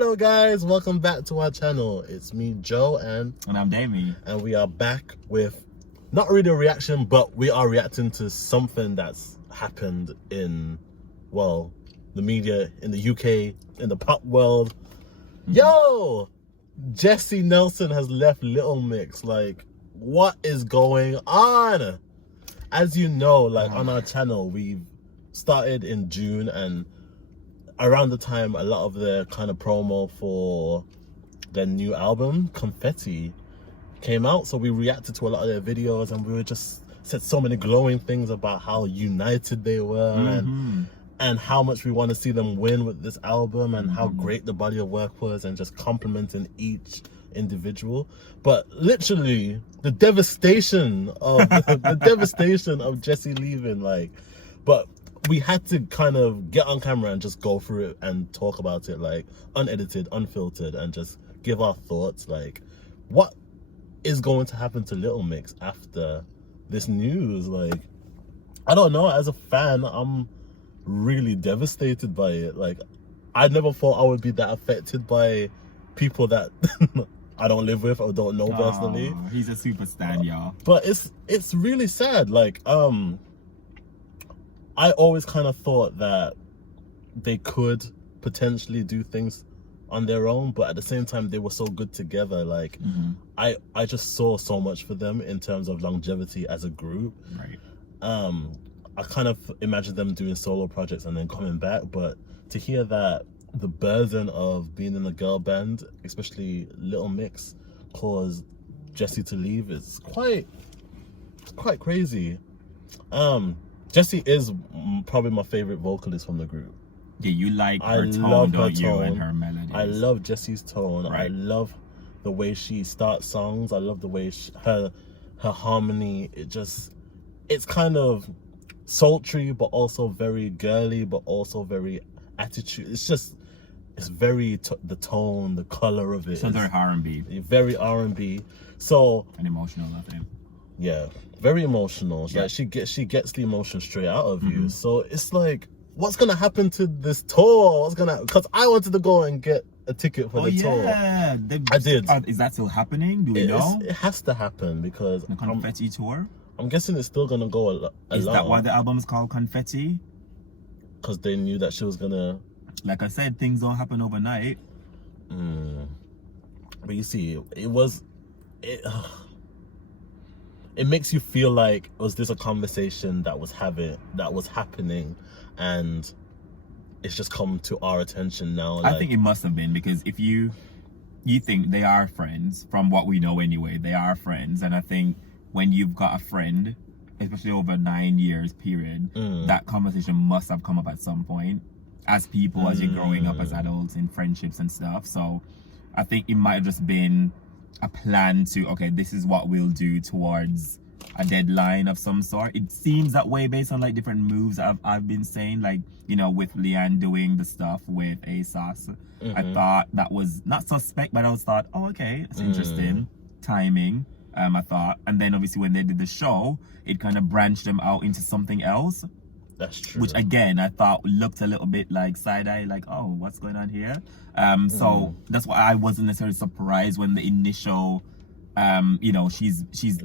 Hello guys, welcome back to our channel. It's me, Joe, and I'm Damie. And we are back with not really a reaction, but we are reacting to something that's happened in, well, the media, in the UK, in the pop world. Yo! Jesy Nelson has left Little Mix. Like, what is going on? As you know, like on our channel, we've started in June, and around the time a lot of the kind of promo for their new album Confetti came out, so we reacted to a lot of their videos, and we were just said so many glowing things about how united they were, and how much we want to see them win with this album, and how great the body of work was, and just complimenting each individual. But literally the devastation of the devastation of Jesy leaving, like, but we had to kind of get on camera and just go through it and talk about it, like, unedited, unfiltered, and just give our thoughts. Like, what is going to happen to Little Mix after this news? Like, I don't know. As a fan, I'm really devastated by it. Like, I never thought I would be that affected by people that I don't live with or don't know personally. He's a superstar, y'all. But it's really sad. Like, I always kind of thought that they could potentially do things on their own, but at the same time, they were so good together. Like, I just saw so much for them in terms of longevity as a group. Right. I kind of imagined them doing solo projects and then coming back, but to hear that the burden of being in a girl band, especially Little Mix, caused Jesy to leave is quite crazy. Jesy is probably my favorite vocalist from the group. Yeah, you like her tone, don't you, and her melodies. I love Jessy's tone. Right. I love the way she starts songs. I love the way her harmony. It's kind of sultry, but also very girly, but also very attitude. It's very the tone, the color of it. Sounds very R&B. Very R&B. So, and emotional, I think. Yeah, very emotional. Yeah. Like, she gets the emotion straight out of you. So it's like, what's gonna happen to this tour? Because I wanted to go and get a ticket for the tour. Yeah, I did. Is that still happening? Do we know? It has to happen, because the Confetti tour. I'm guessing it's still gonna go a lot. Is that why the album is called Confetti? Because they knew that she was gonna. Like I said, things don't happen overnight. But you see, it makes you feel like, was this a conversation that was happening, and it's just come to our attention now? I think it must have been, because if you think they are friends, from what we know anyway, they are friends, and I think when you've got a friend, especially over 9 years period, that conversation must have come up at some point as people, as you're growing up as adults in friendships and stuff. So I think it might have just been a plan to, okay, this is what we'll do towards a deadline of some sort. It seems that way based on like different moves I've been saying, like, you know, with Leanne doing the stuff with ASOS. I thought that was not suspect, but I was thought, oh, okay, that's interesting timing. I thought, and then obviously when they did the show, it kind of branched them out into something else. That's true. Which again, I thought looked a little bit like side-eye, like, oh, what's going on here? So that's why I wasn't necessarily surprised when the initial, you know, she's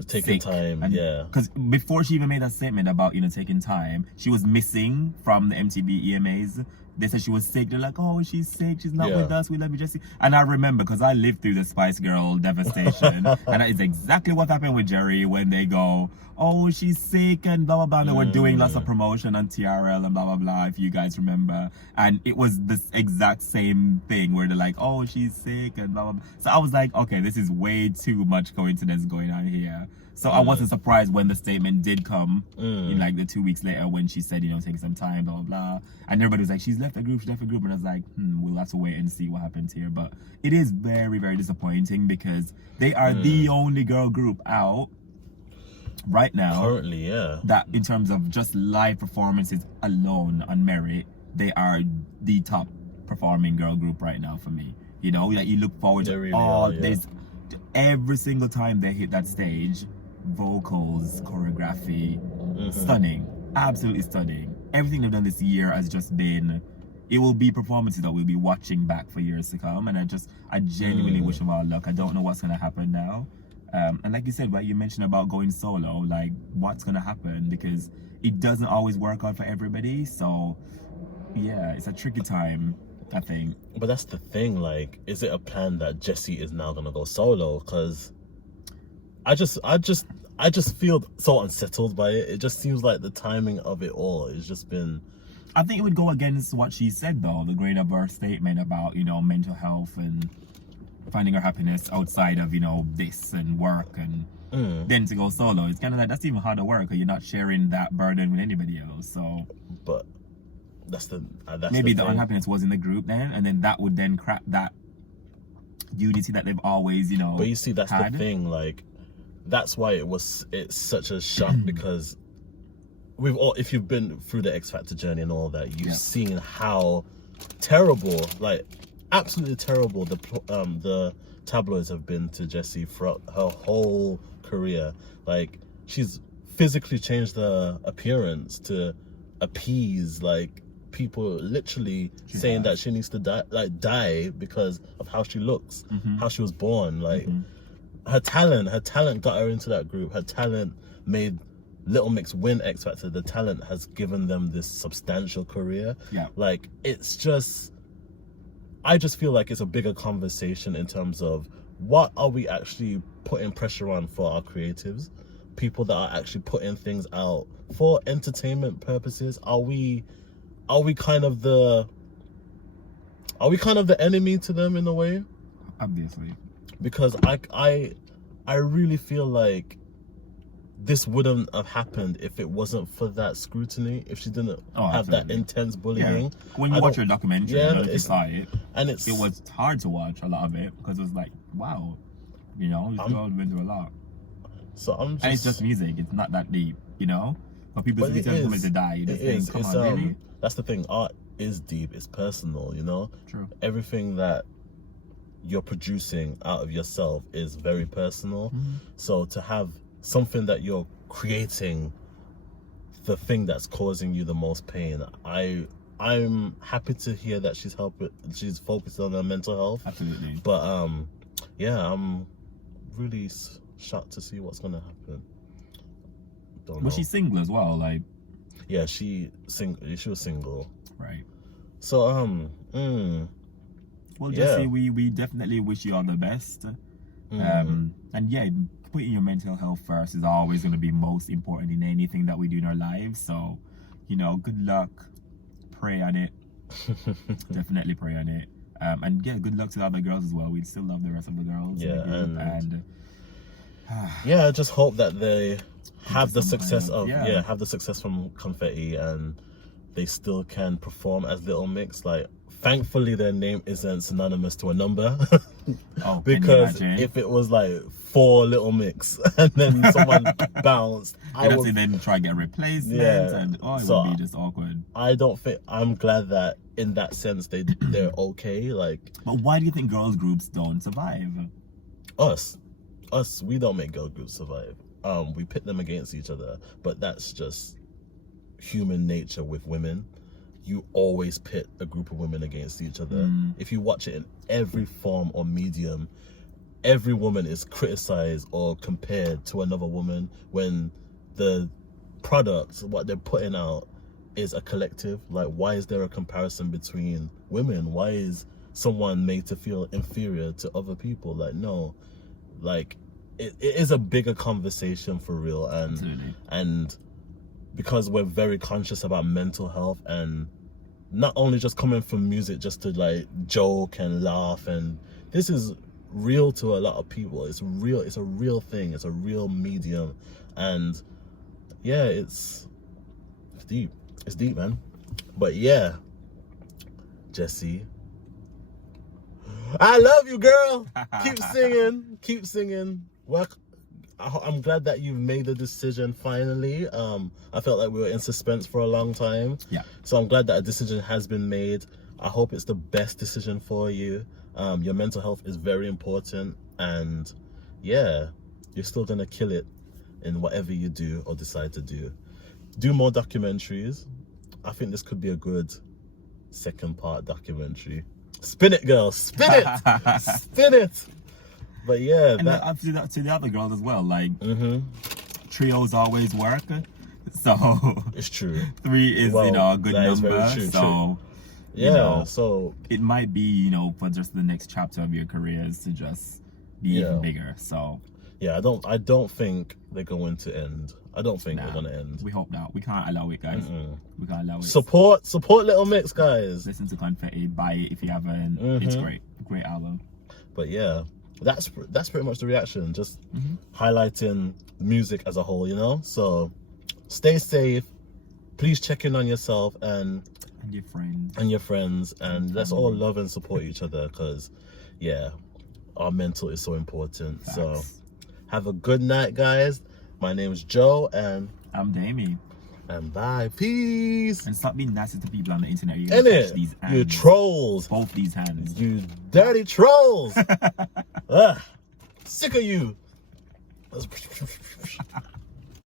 taking time, because before she even made that statement about, you know, taking time, she was missing from the MTV EMAs. They said she was sick. They're like, oh, she's sick. She's not with us. We love you, Jesy. And I remember, because I lived through the Spice Girl devastation. And that is exactly what happened with Jerry when they go, oh, she's sick and blah, blah, blah. And they were doing lots of promotion on TRL and blah, blah, blah, if you guys remember. And it was this exact same thing where they're like, oh, she's sick and blah, blah, blah. So I was like, okay, this is way too much coincidence going on here. So I wasn't surprised when the statement did come in like the 2 weeks later, when she said, you know, taking some time, blah, blah, blah. And everybody was like, she's left the group. And I was like, we'll have to wait and see what happens here. But it is very, very disappointing, because they are the only girl group out right now. Currently, yeah. That in terms of just live performances alone on merit, they are the top performing girl group right now for me. You know, like, you look forward to all this. Every single time they hit that stage, vocals, choreography, stunning, absolutely stunning. Everything they've done this year has just been it will be performances that we'll be watching back for years to come. And I genuinely wish them all luck. I don't know what's gonna happen now. And like you said, what you mentioned about going solo, like what's gonna happen, because it doesn't always work out for everybody. So yeah, it's a tricky time, I think. But that's the thing, like, is it a plan that Jesy is now gonna go solo? Because I just feel so unsettled by it. It just seems like the timing of it all has just been. I think it would go against what she said, though, the grain of her statement about, mental health and finding her happiness outside of, this and work, and then to go solo. It's kind of like, that's even harder work, because you're not sharing that burden with anybody else. So, but that's maybe the thing. Unhappiness was in the group then, and then that would then crack that unity that they've always, But you see, that's had. the thing, like, that's why it's such a shock, because if you've been through the X Factor journey and all that, you've seen how terrible, like absolutely terrible, the tabloids have been to Jesy throughout her whole career. Like, she's physically changed her appearance to appease, like, people literally saying that she needs to die because of how she looks, how she was born. Like, her talent got her into that group. Her talent made Little Mix win X Factor. The talent has given them this substantial career. Yeah. Like, it's just, I just feel like it's a bigger conversation in terms of what are we actually putting pressure on for our creatives, people that are actually putting things out for entertainment purposes. Are we kind of the enemy to them in a way? Obviously. Because I really feel like this wouldn't have happened if it wasn't for that scrutiny, if she didn't have that intense bullying. Yeah. When you watch your documentary, I don't know if you saw it, and it was hard to watch a lot of it, because it was like, wow, this girl went through a lot. So and it's just music, it's not that deep, But people say something to die, you just think, come on, really? That's the thing, art is deep, it's personal, True. Everything that you're producing out of yourself is very personal. So to have something that you're creating, the thing that's causing you the most pain, I'm happy to hear that she's focused on her mental health. Absolutely. But I'm really shocked to see what's gonna happen. Was she single as well? Like, yeah, she was single. Right. So well, Jesy, we definitely wish you all the best. And yeah, putting your mental health first is always going to be most important in anything that we do in our lives. So, good luck. Pray on it. Definitely pray on it. And yeah, good luck to the other girls as well. We'd still love the rest of the girls. Yeah, and I just hope that they have the success have the success from Confetti, and they still can perform as Little Mix. Like, thankfully their name isn't synonymous to a number. Because if it was like 4 Little Mix and then someone bounced, I would then try to get a replacement, and it would be just awkward. I'm glad that in that sense they're okay. Like, but why do you think girls groups don't survive? Us, we don't make girl groups survive. We pit them against each other, but that's just human nature with women. You always pit a group of women against each other. If you watch it in every form or medium, every woman is criticized or compared to another woman when the product, what they're putting out, is a collective. Like, why is there a comparison between women? Why is someone made to feel inferior to other people? Like, no. Like, it is a bigger conversation for real. And because we're very conscious about mental health, and not only just coming from music just to like joke and laugh, and this is real to a lot of people. It's a real thing, it's a real medium, and yeah, it's deep, man. But yeah, Jesy, I love you, girl. keep singing. Work. I'm glad that you've made the decision finally. I felt like we were in suspense for a long time. Yeah. So I'm glad that a decision has been made. I hope it's the best decision for you. Your mental health is very important, and yeah, you're still gonna kill it in whatever you do or decide to do. Do more documentaries. I think this could be a good second part documentary. Spin it, girl, spin it, spin it. But yeah, and up to the other girls as well. Like trios always work, so it's true. 3 is a good number. True, so yeah, so it might be for just the next chapter of your careers to just be even bigger. So yeah, I don't think they're going to end. I don't think they're going to end. We hope not. We can't allow it, guys. We can't allow it. Support Little Mix, guys. Listen to Confetti, buy it if you haven't. It's great album. But yeah, that's pretty much the reaction. Just highlighting music as a whole, So stay safe. Please check in on yourself and your friends, and let's all love and support each other, because our mental is so important. Facts. So have a good night, guys. My name is Joe, and I'm Damie. And bye. Peace. And stop being nasty to people on the internet. You're gonna touch these hands. You trolls. Both these hands. You dirty trolls. Sick of you.